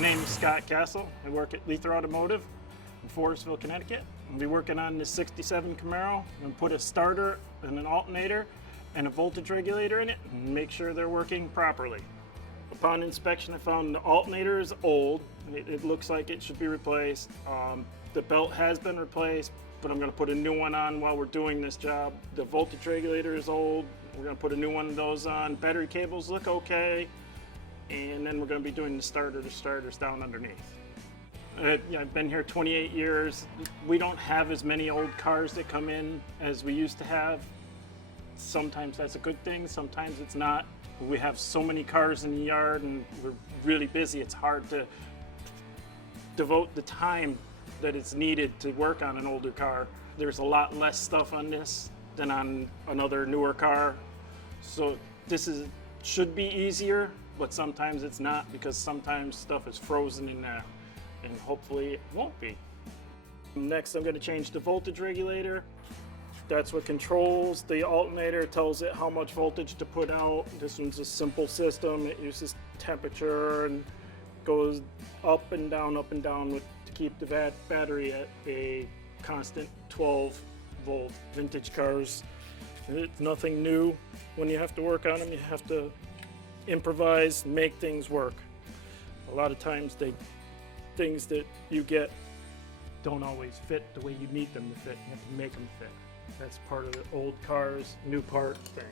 My name is Scott Castle. I work at Leether Automotive in Forestville, Connecticut. I'll be working on this 67 Camaro. I'm going to put a starter and an alternator and a voltage regulator in it and make sure they're working properly. Upon inspection, I found the alternator is old. It looks like it should be replaced. The belt has been replaced, but I'm going to put a new one on while we're doing this job. The voltage regulator is old. We're going to put a new one of those on. Battery cables look okay. And then we're going to be doing the starters down underneath. I've been here 28 years. We don't have as many old cars that come in as we used to have. Sometimes that's a good thing, sometimes it's not. We have so many cars in the yard and we're really busy. It's hard to devote the time that it's needed to work on an older car. There's a lot less stuff on this than on another newer car. So this should be easier, but sometimes it's not, because sometimes stuff is frozen in there, and hopefully it won't be. Next, I'm going to change the voltage regulator. That's what controls the alternator, tells it how much voltage to put out. This one's a simple system. It uses temperature and goes up and down to keep the battery at a constant 12 volt. Vintage cars, it's nothing new. When you have to work on them, you have to improvise, make things work. A lot of times things that you get don't always fit the way you need them to fit. You have to make them fit. That's part of the old cars, new part thing.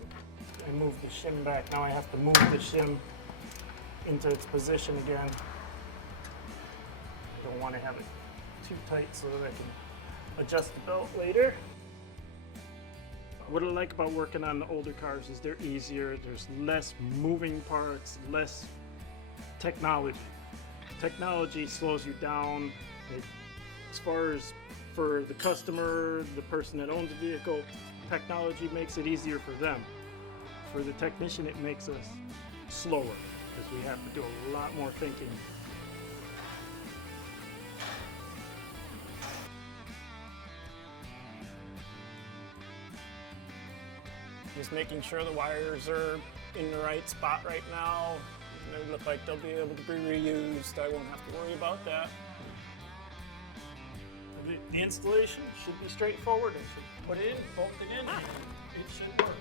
I moved the shim back. Now I have to move the shim into its position again. I don't want to have it too tight so that I can adjust the belt later. What I like about working on the older cars is they're easier, there's less moving parts, less technology. Technology slows you down. As far as for the customer, the person that owns the vehicle, technology makes it easier for them. For the technician, it makes us slower because we have to do a lot more thinking. Just making sure the wires are in the right spot right now. They look like they'll be able to be reused. I won't have to worry about that. The installation should be straightforward. I should put it in, bolt it in, and it should work.